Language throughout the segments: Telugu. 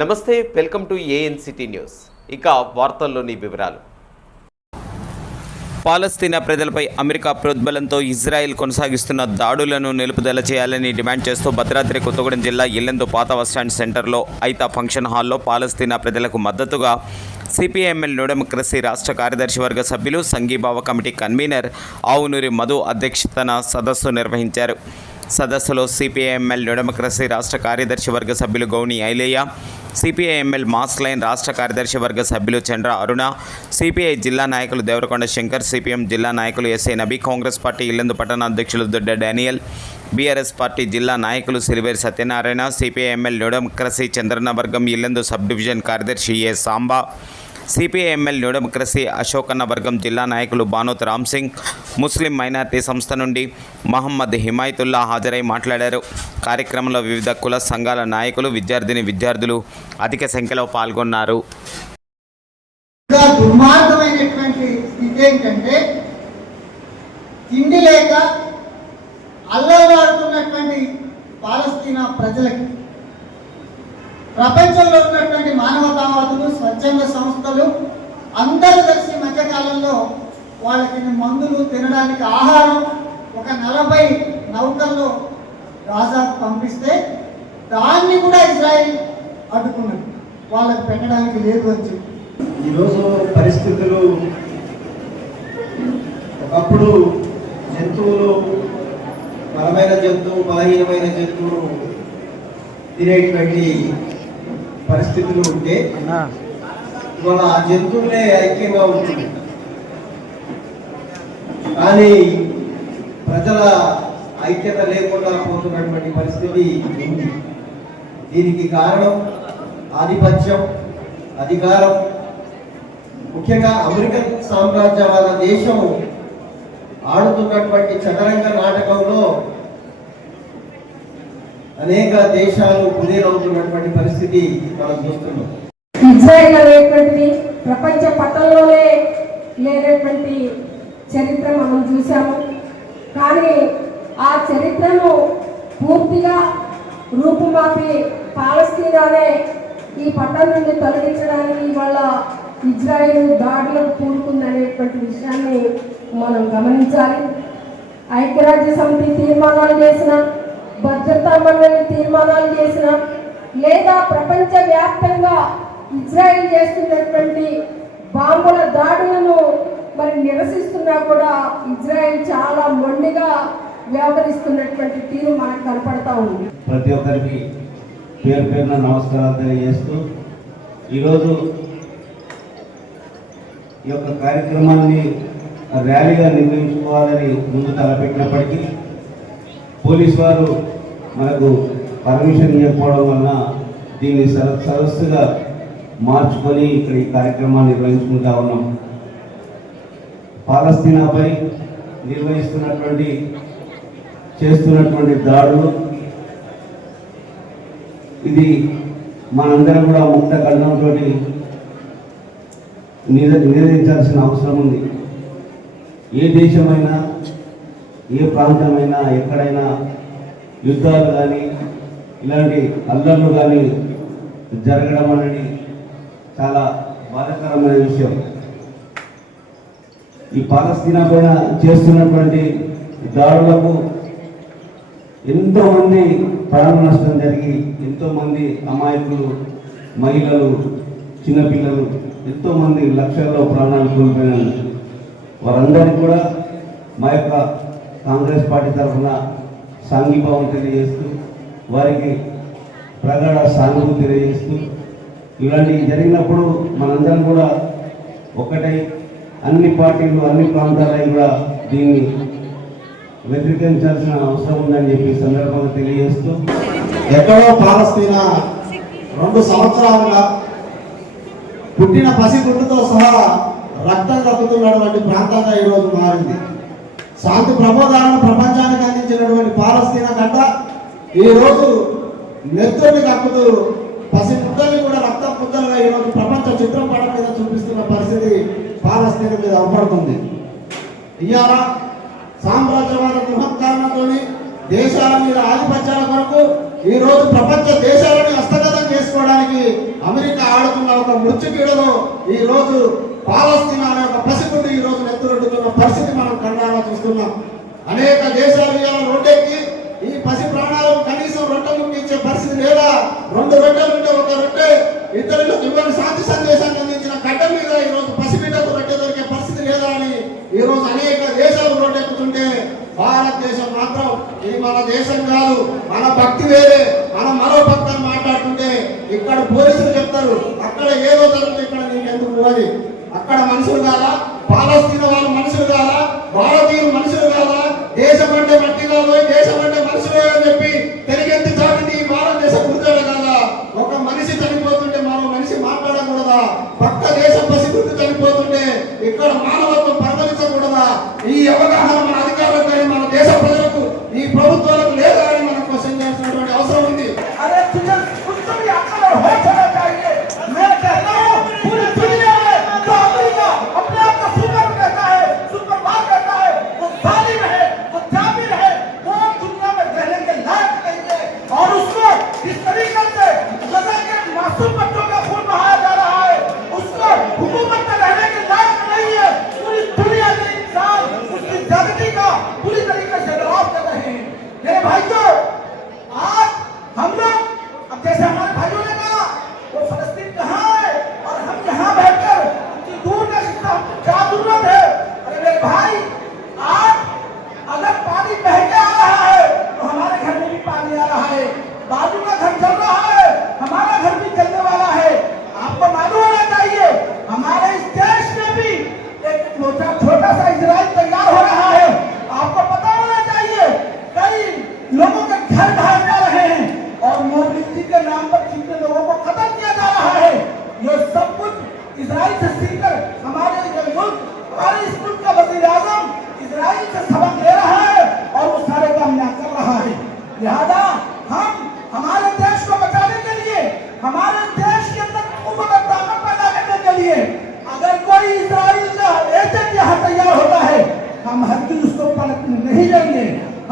నమస్తే వెల్కమ్ టు ఏఎన్సిటీ న్యూస్. ఇక వార్తల్లోని వివరాలు. పాలస్తీనా ప్రజలపై అమెరికా ప్రోద్బలంతో ఇజ్రాయెల్ కొనసాగిస్తున్న దాడులను నిలుపుదల చేయాలని డిమాండ్ చేస్తూ భద్రాద్రి కొత్తగూడెం జిల్లా ఇల్లెందు పాత బస్టాండ్ సెంటర్లో ఐతా ఫంక్షన్ హాల్లో పాలస్తీనా ప్రజలకు మద్దతుగా సిపిఐఎంఎల్ డెమోక్రసీ రాష్ట్ర కార్యదర్శి వర్గ సభ్యులు సంఘీభావ కమిటీ కన్వీనర్ ఆవునూరి మధు అధ్యక్షతన సదస్సు నిర్వహించారు. సదస్సులో సిపిఐఎంఎల్ డెమోక్రసీ రాష్ట్ర కార్యదర్శి వర్గ సభ్యులు Gouni Ailaiah CPIML mass line రాష్ట్ర కార్యదర్శి వర్గ సభ్యులు చంద్ర అరుణ సిపిఐ జిల్లా నాయకులు దేవరకొండ శంకర్ సిపిఎం జిల్లా నాయకులు ఎస్ఏ నబీ కాంగ్రెస్ పార్టీ ఇల్లందు పట్టణ అధ్యక్షులు దొడ్డ డానియల్ బీఆర్ఎస్ పార్టీ జిల్లా నాయకులు సిరివేరి సత్యనారాయణ సిపిఐఎంఎల్ డెమోక్రసీ చంద్రన్న వర్గం ఇల్లందు సబ్ డివిజన్ కార్యదర్శి A Samba CPIML democracy Ashokanna వర్గం జిల్లా నాయకులు బానోత్ రామ్ సింగ్ ముస్లిం మైనార్టీ సంస్థ నుండి మహమ్మద్ హిమాయతుల్లా హాజరై మాట్లాడారు. కార్యక్రమంలో వివిధ కుల సంఘాల నాయకులు విద్యార్థిని విద్యార్థులు అధిక సంఖ్యలో పాల్గొన్నారు. దుర్మార్గమైనటువంటి స్థితి ఏంటంటే తిండి లేక అల్లలాడుతున్నటువంటి పాలస్తీనా ప్రజలకి ప్రపంచంలో ఉన్నటువంటి మానవతావాదులు స్వచ్ఛంద సంస్థలు అందరూ కలిసి మధ్యకాలంలో వాళ్ళకి మందులు తినడానికి ఆహారం ఒక నలభై నౌకల్లో గాజాకు పంపిస్తే దాన్ని కూడా ఇజ్రాయిల్ అడ్డుకున్నది. వాళ్ళకి పెట్టడానికి లేదు అని చెప్పి. ఈరోజు పరిస్థితులు ఒకప్పుడు జంతువులు బలమైన జంతువు బలహీనమైన జంతువును తినేటువంటి పరిస్థితులు ఉంటే ఇవాళ ఆ జంతువులే ఐక్యంగా ఉంటుంది. కానీ ప్రజల ఐక్యత లేకుండా పోతున్నటువంటి పరిస్థితి ఉంది. దీనికి కారణం ఆధిపత్యం అధికారం. ముఖ్యంగా అమెరికన్ సామ్రాజ్యవాద దేశం ఆడుతున్నటువంటి చదరంగ నాటకంలో అనేక దేశాలు కుదేలవుతున్నటువంటి పరిస్థితి మనం చూస్తున్నాం. ఇజ్రాయెల్ అనేటువంటిది ప్రపంచ పటంలోనే లేనటువంటి చరిత్ర మనం చూసాము కానీ ఆ చరిత్రను పూర్తిగా రూపుమాపి పాలస్తీనానే ఈ పట్టణం నుండి తొలగించడానికి ఇవాళ ఇజ్రాయెల్ దాడులకు పూనుకుందనేటువంటి విషయాన్ని మనం గమనించాలి. ఐక్యరాజ్య సమితి తీర్మానాలు చేసిన భద్రతా మండలి తీర్మానాలు చేసిన లేదా ప్రపంచ వ్యాప్తంగా ఇజ్రాయెల్ చేస్తున్నటువంటి బాంబుల దాడులను మరి నిరసిస్తున్నా కూడా ఇజ్రాయెల్ చాలా మొండిగా వ్యవహరిస్తున్నటువంటి తీరు మనకు కనపడతా ఉంది. ప్రతి ఒక్కరికి పేరు పేరున నమస్కారాలు తెలియజేస్తూ ఈరోజు ఈ యొక్క కార్యక్రమాన్ని ర్యాలీగా నిర్వహించుకోవాలని ముందు తలపెట్టినప్పటికీ పోలీస్ వారు మనకు పర్మిషన్ ఇవ్వకపోవడం వలన దీన్ని సర సరస్సుగా మార్చుకొని ఇక్కడ ఈ కార్యక్రమాన్ని నిర్వహించుకుంటా ఉన్నాం. పాలస్తీనాపై నిర్వహిస్తున్నటువంటి చేస్తున్నటువంటి దాడులు ఇది మనందరం కూడా ముక్త కళ్ళంతో నిర నిరోధించాల్సిన అవసరం ఉంది. ఏ దేశమైనా ఏ ప్రాంతమైనా ఎక్కడైనా యుద్ధాలు కానీ ఇలాంటి అల్లర్లు కానీ జరగడం అనేది చాలా బాధకరమైన విషయం. ఈ పాలస్తీనా పైన చేస్తున్నటువంటి దాడులకు ఎంతోమంది ప్రాణ నష్టం జరిగి ఎంతోమంది అమాయకులు మహిళలు చిన్నపిల్లలు ఎంతోమంది లక్షల్లో ప్రాణాలు కోల్పోయినారు. వారందరికీ కూడా మా యొక్క కాంగ్రెస్ పార్టీ తరఫున సాంఘీభావం తెలియజేస్తూ వారికి ప్రగాఢ సానుభూతి తెలియజేస్తూ ఇలాంటివి జరిగినప్పుడు మనందరం కూడా ఒకటై అన్ని పార్టీలు అన్ని ప్రాంతాలై కూడా దీన్ని వ్యతిరేకించాల్సిన అవసరం ఉందని చెప్పి సందర్భంగా తెలియజేస్తూ ఎక్కడో పాలస్తీనా రెండు సంవత్సరాలుగా పుట్టిన పసిగుడ్డుతో సహా రక్తం కక్కుతున్నటువంటి ప్రాంతంగా ఈరోజు మారింది. శాంతి ప్రబోధాలను ప్రపంచానికి అందించినటువంటి పాలస్తీనా గడ్డ ఈరోజు నెత్తుని కక్కుతూ పసి పుట్టల్ని కూడా రక్త పుట్టలుగా ఈరోజు ప్రపంచ చిత్రం పటం మీద చూపిస్తున్న పరిస్థితి పాలస్తీన మీద అవపడుతుంది. ఇవాళ సామ్రాజ్యవాద గృహకారణతో దేశాల మీద ఆధిపత్యాల కొరకు ఈరోజు ప్రపంచ దేశాలని హస్తగతం చేసుకోవడానికి అమెరికా ఆడుతున్న ఒక మృత్యుకీడలో ఈరోజు పాలస్తీనా అనే ఒక పసిగుడ్డు ఈ రోజు నెత్తురొడ్డుతున్న పరిస్థితి మనం కన్నారా చూస్తున్నాం. అనేక దేశాలు ఇవాళ రోడ్డెక్కి ఈ పసి ప్రాణాలు కనీసం రొట్టె ఇచ్చే పరిస్థితి లేదా? రెండు రొట్టెలు ఉంటే ఒక రొట్టె ఇద్దరు ఇవ్వని శాంతి సందేశాన్ని అందించిన గడ్డ మీద ఈ రోజు పసిబిడ్డకు రొట్టె దొరికే పరిస్థితి లేదా అని ఈ రోజు అనేక దేశాలు రోడ్డెక్కుతుంటే భారతదేశం మాత్రం ఇది మన దేశం కాదు మన భక్తి వేరే మనం మరో పక్కన మాట్లాడుతుంటే ఇక్కడ పోలీసులు చెప్తారు అక్కడ ఏదో జరుగుతుంది ఇక్కడ నీకెందుకు పోవాలి అక్కడ మనుషులు కాదా? పాలస్తీన వాళ్ళు మనుషులు కాదా? భారతీయులు మనుషులు కాదా? దేశం అంటే మట్టి కాదు దేశం అంటే మనుషులే అని చెప్పి తెలిగెత్తి దాటింది ఈ భారతదేశ గుర్తులే కాదా ఒక మనిషి చనిపోతుంటే మరో మనిషి మాట్లాడకూడదా? పక్క దేశం పసి గుర్తు చనిపోతుంటే ఇక్కడ మానవత్వం పరిగణించకూడదా? ఈ అవగాహన మన అధికారులకు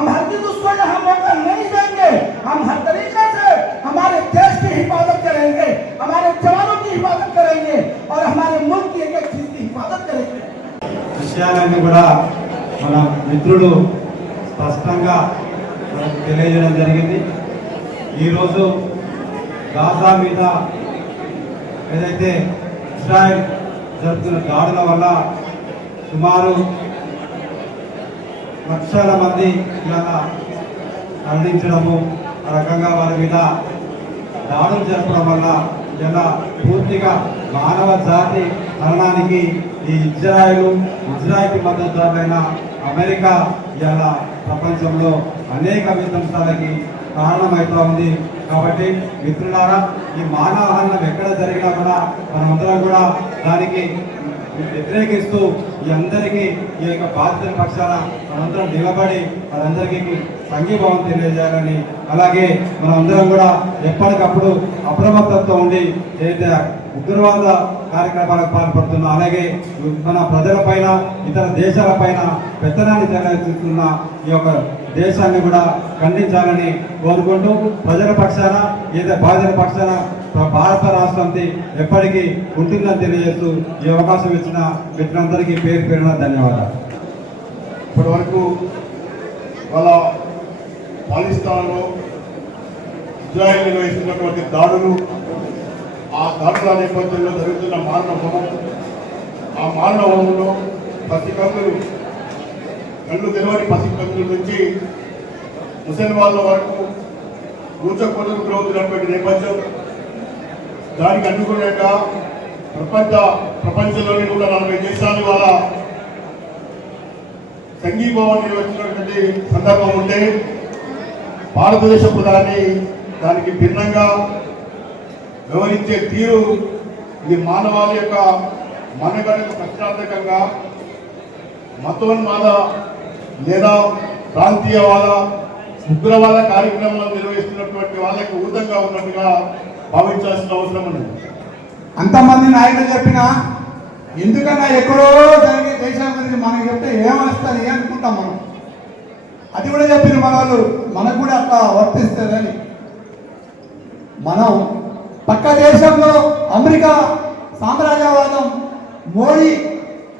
हम हरगिज उसको यहाँ मौका नहीं देंगे हम हर तरीके से हमारे देश की हिफाजत करेंगे हमारे जवानों की हिफाजत करेंगे और हमारे मुल्क की एक एक चीज की हिफाजत करेंगे విషయాలన్నీ కూడా మన మిత్రుడు స్పష్టంగా మనకు తెలియజేయడం జరిగింది ఈరోజు గాజా మీద ఏదైతే ఇజ్రాయెల్ జరుపుతున్న దాడుల వల్ల సుమారు లక్షల మంది ఇలా అందించడము ఆ రకంగా వారి మీద దాడులు జరపడం వల్ల ఇలా పూర్తిగా మానవ జాతి మరణానికి ఈ ఇజ్రాయెల్ ఇజ్రాయెల్కి మద్దతుదారులైన అమెరికా ఇలా ప్రపంచంలో అనేక విధ్వంసాలకి కారణమవుతా ఉంది. కాబట్టి మిత్రులారా ఈ మానవ హరణం ఎక్కడ జరిగినా కూడా మనమందరం కూడా దానికి వ్యతిరేకిస్తూ ఈ అందరికీ ఈ యొక్క బాధితుల పక్షాన మనందరం నిలబడి మనందరికీ సంఘీభావం తెలియజేయాలని అలాగే మనమందరం కూడా ఎప్పటికప్పుడు అప్రమత్తతో ఉండి ఏదైతే ఉగ్రవాద కార్యక్రమాలకు పాల్పడుతున్నా అలాగే మన ప్రజలపైన ఇతర దేశాలపైన పెత్తనాన్ని తెలియజేస్తున్న ఈ యొక్క దేశాన్ని కూడా ఖండించాలని కోరుకుంటూ ప్రజల పక్షాన ఏదైతే బాధితుల పక్షాన భారత రాష్ట్రంతి ఎప్పటికీ ఉంటుందని తెలియజేస్తూ ఈ అవకాశం ఇచ్చిన మిత్రులందరికీ పేరు పేరున ధన్యవాదాలు. ఇప్పటి వరకు వాళ్ళ పాలిస్తాన్లో ఇజ్రాయెల్ నిర్వహిస్తున్నటువంటి దాడులు ఆ దాడుల నేపథ్యంలో జరుగుతున్న మానవ హోమం ఆ మానవ హోమంలో పసికందులు కళ్ళు తెలవని పసికందుల నుంచి ముసలి వాళ్ళ వరకు కూచకొడుకు గురవుతున్నటువంటి నేపథ్యం దానికి అనుగుణంగా ప్రపంచ ప్రపంచంలోని నూట నలభై దేశాలు వాళ్ళ సంఘీభావం నిర్వహించినటువంటి సందర్భం ఉంటే భారతదేశపు దాన్ని దానికి భిన్నంగా వ్యవహరించే తీరు ఇది మానవాళి యొక్క మనగడకు ప్రశ్నార్థకంగా మతోన్మాద లేదా ప్రాంతీయవాద ఉగ్రవాద కార్యక్రమాలను నిర్వహిస్తున్నటువంటి వాళ్ళకి ఊతంగా ఉన్నట్టుగా భావించాల్సిన అవసరం ఉన్నది. అంతమంది నాయకులు చెప్పిన ఎందుకన్నా ఎక్కడో జరిగే దేశం గురించి మనకి చెప్తే ఏమనిస్తారు అనుకుంటాం మనం. అది కూడా చెప్పిన మన వాళ్ళు మనకు కూడా అట్లా వర్తిస్తుందని. మనం పక్క దేశంలో అమెరికా సామ్రాజ్యవాదం మోడీ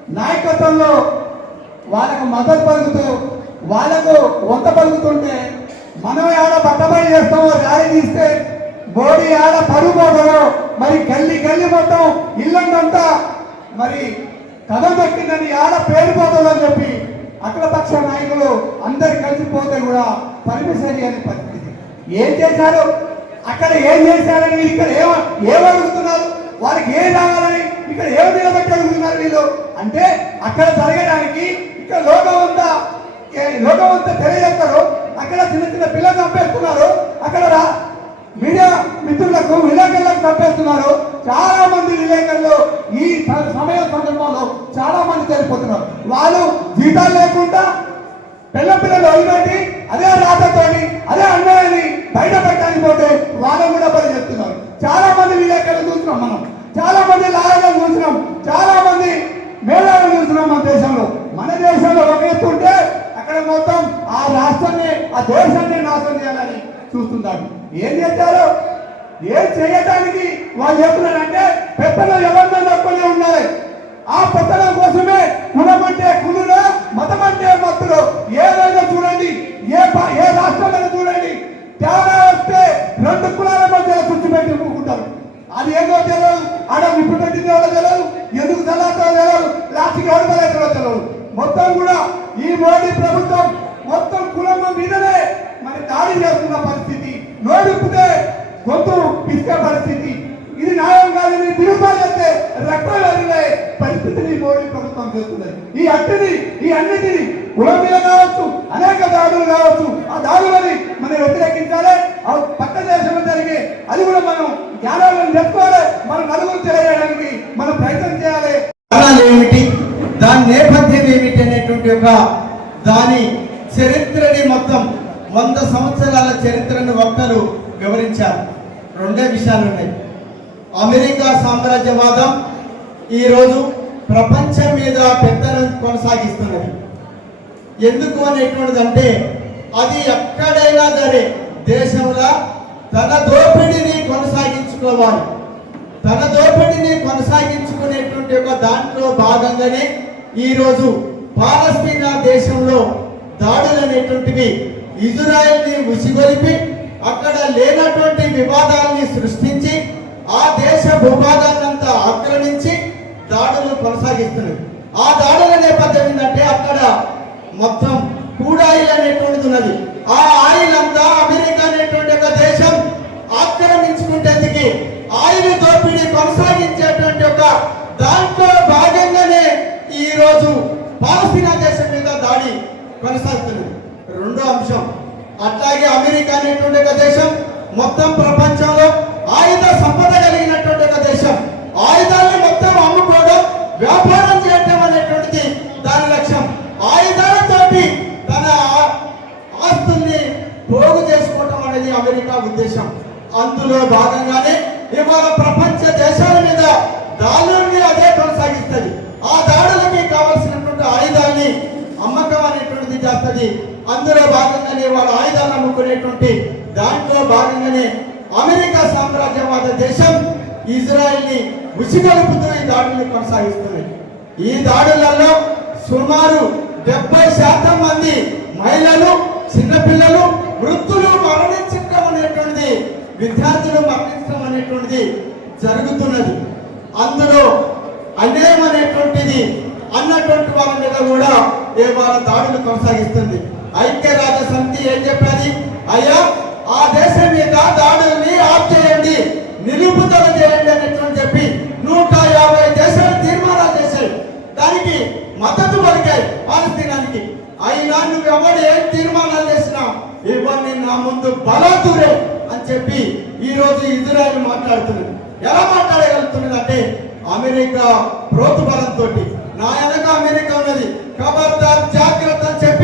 నాయకత్వంలో వాళ్ళకు మద్దతు పలుకుతూ వాళ్ళకు వంత పలుకుతుంటే మనం ఎలా పట్టబడి చేస్తామో ర్యాలీ తీస్తే బోడి ఆడ పరుగు మరి గల్లి గల్లి మొత్తం ఇల్లంతా మరి కథ పెట్టిందని ఆడ పేరుపోతుందని చెప్పి అఖిలపక్ష నాయకులు అందరు కలిసిపోతే కూడా పర్మిషన్ అని పరిస్థితి. ఏం చేశారు? అక్కడ ఏం చేశారని వీళ్ళు ఇక్కడ ఏమ ఏమడుగుతున్నారు వారికి ఏం రావాలని ఇక్కడ ఏం నిలబెట్టి అడుగుతున్నారు వీళ్ళు? అంటే అక్కడ జరగడానికి ఇక్కడ లోకం అంతా లోకం అంతా తెలియజేస్తారు. అక్కడ చిన్న చిన్న పిల్లలు చంపేస్తున్నారు. అక్కడ రా- మీడియా మిత్రులకు విలేకరులకు తప్పేస్తున్నారు. చాలా మంది విలేకరులు ఈ సమయ సందర్భంలో చాలా మంది చనిపోతున్నారు. వాళ్ళు జీతాలు లేకుండా పిల్ల పిల్లలు వదిలిపెట్టి అదే రాతతోని అదే అన్యాయాన్ని బయట పెట్టడానికి పోతే వాళ్ళు కూడా బలి చెప్తున్నారు చాలా మంది విలేకరులు చూస్తున్నాం మనం చాలా మంది లాయర్లను చూస్తున్నాం చాలా మంది మేధావులు చూస్తున్నాం మన దేశంలో మన దేశంలో ఒక ఎత్తు ఉంటే అక్కడ మొత్తం ఆ రాష్ట్రాన్ని ఆ దేశాన్ని నాశనం చేయాలని చూస్తున్నారు ఏం చేస్తారు ఏం చేయటానికి వాళ్ళు చెప్తున్నారంటే పెద్దలు ఎవరినైనా తక్కువనే ఉండాలి. ఆ పెద్దల కోసమే కులం అంటే కులులో మతం అంటే మత్తులు ఏదైనా చూడండి ఏ ఏ రాష్ట్రంలో చూడండి. తేడా వస్తే రెండు కులాల మధ్యలో కూర్చోబెట్టి ఒప్పుకుంటారు అది ఏదో తెలియదు ఆడ విప్పు పెట్టింది ఎవరో తెలియదు ఎందుకు చల్లారో తెలియదు లాస్ట్కి ఎవరు తెలియదు మొత్తం కూడా ఈ మోడీ ప్రభుత్వం మొత్తం కులం మీదనే మరి దాడి చేస్తున్న పరిస్థితి. నోడిపితే గొంతు పిసికే పరిస్థితి. ఇది న్యాయం కాదు ఇది నిరూపణ చేస్తే పరిస్థితిని మోడీ ప్రభుత్వం చేస్తుంది ఈ అట్టిని ఈ అన్నిటిని కులం మీద కావచ్చు అనేక దాడులు కావచ్చు ఆ దాడులని మనం వ్యతిరేకించాలి. ఆ పక్క దేశంలో జరిగే అది కూడా మనం జ్ఞానాలను చెప్పుకోవాలి మనం నలుగురు తెలియజేయడానికి మనం ప్రయత్నం చేయాలి. ఏమిటి? దాని నేపథ్యం ఏమిటి అనేటువంటి ఒక దాని చరిత్రని మొత్తం వంద సంవత్సరాల చరిత్ర చరిత్రను ఒక్కరు వివరించారు. రెండే విషయాలు ఉన్నాయి. అమెరికా సామ్రాజ్యవాదం ఈరోజు ప్రపంచం మీద పెత్తనం కొనసాగిస్తున్నది. ఎందుకు అనేటువంటిది అంటే అది ఎక్కడైనా సరే దేశంలో తన దోపిడీని కొనసాగించుకోవాలి. తన దోపిడీని కొనసాగించుకునేటువంటి ఒక దాంట్లో భాగంగానే ఈరోజు పాలస్తీనా దేశంలో దాడులు అనేటువంటివి ఇజ్రాయెల్ని ఉసిగొలిపి అక్కడ లేనటువంటి వివాదాలని సృష్టించి ఆ దేశ భూభాగాన్నంతా ఆక్రమించి దాడులు కొనసాగిస్తున్నది. ఆ దాడుల నేపథ్యం ఏంటంటే అక్కడ మొత్తం క్రూడ్ ఆయిల్ అనేటువంటిది ఉన్నది. ఆ ఆయిల్ అంతా అమెరికా అనేటువంటి ఒక దేశం ఆక్రమించుకుంటేందుకు ఆయిల్ దోపిడీ కొనసాగించేటువంటి ఒక దాంట్లో భాగంగానే ఈరోజు పాలస్తీనా దేశం మీద దాడి కొనసాగుతుంది రెండో అంశం అట్లాగే అమెరికా అనేటువంటి ఒక దేశం మొత్తం ప్రపంచంలో ఆయుధ సంపద కలిగినటువంటి ఒక దేశం. ఆయుధాలను మొత్తం అమ్ముకోవడం వ్యాపారం చేయటం అనేటువంటిది దాని లక్ష్యం. ఆయుధాలతోటి తన ఆస్తుల్ని పోగు చేసుకోవటం అనేది అమెరికా ఉద్దేశం. అందులో భాగంగానే ఇవాళ ప్రపంచ దేశాల మీద దాడుల్ని అదే కొనసాగిస్తుంది. ఆ దాడులకి కావలసినటువంటి ఆయుధాన్ని అమ్మకం అనేటువంటిది చేస్తుంది. అందులో భాగంగానే వాళ్ళ ఆయుధాలు అమ్ముకునేటువంటి దాంట్లో భాగంగానే అమెరికా సామ్రాజ్యవాద దేశం ఇజ్రాయెల్ని ఉసిగలుపుతూ ఈ దాడుల్ని కొనసాగిస్తుంది. ఈ దాడులలో సుమారు డెబ్బై శాతం మంది మహిళలు చిన్నపిల్లలు వృద్ధులు మరణించడం అనేటువంటిది విద్యార్థులు మరణించడం అనేటువంటిది జరుగుతున్నది. అందులో అన్యాయం అనేటువంటిది అన్నటువంటి వాళ్ళ మీద కూడా ఏ వాళ్ళ దాడులు కొనసాగిస్తుంది. ఐక్యరాజ్య సమితి ఏం చెప్పేది? అయ్యా ఆ దేశం మీద దాడుల్ని ఆఫ్ చేయండి నిలుపుదల చేయండి అని చెప్పి నూట యాభై దేశాలు తీర్మానాలు చేశాయి. దానికి మద్దతు పలికాయి పాలస్తీనానికి. అయినా నువ్వెవడు ఏం తీర్మానాలు చేసినా ఇవన్నీ నా ముందు బలాతురే అని చెప్పి ఈ రోజు ఇజ్రాయెల్ మాట్లాడుతున్నది ఎలా మాట్లాడగలుగుతున్నది అంటే అమెరికా ప్రోత్బలంతో నా వెనక అమెరికా ఉన్నది. ఖబర్దార్ జాగ్రత్త అని చెప్పి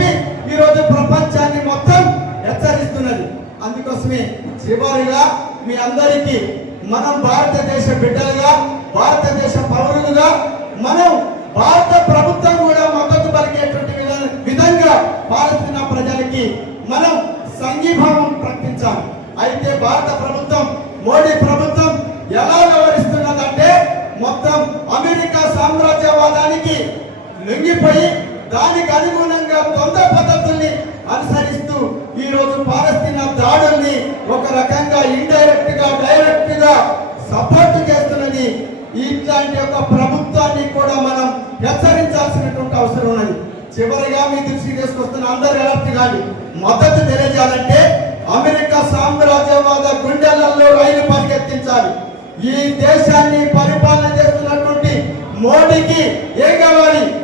ఈరోజు ప్రపంచాన్ని మొత్తం హెచ్చరిస్తున్నది. అందుకోసమే చివరిగా మీ అందరికీ మనం భారతదేశ బిడ్డలుగా భారతదేశ పౌరులుగా మనం భారత ప్రభుత్వం కూడా మద్దతు పలికేటువంటి విధంగా పాలస్తీనా ప్రజలకి మనం సంఘీభావం ప్రకటించాలి. అయితే భారత ప్రభుత్వం మోడీ ప్రభుత్వం ఎలా వ్యవహరిస్తున్నదంటే మొత్తం అమెరికా సామ్రాజ్యవాదానికి లొంగిపోయి దానికి అనుగుణంగా తొందర పద్ధతుల్ని అనుసరిస్తూ ఈ రోజు పాలస్తీనా దాడుల్ని ఒక రకంగా ఇండైరెక్ట్గా డైరెక్ట్గా సపోర్ట్ చేస్తున్నది ఇట్లాంటి ఒక ప్రభుత్వాన్ని కూడా మనం హెచ్చరించాల్సినటువంటి అవసరం ఉన్నది. చివరిగా మీ దృష్టికి తీసుకొస్తున్న అందరు ఎలర్ట్ కానీ మద్దతు తెలియజేయాలంటే అమెరికా సామ్రాజ్యవాద గుండెలలో రైలు పరిగెత్తించాలి. ఈ దేశాన్ని పరిపాలన చేస్తున్నటువంటి మోడీకి ఏం కావాలి?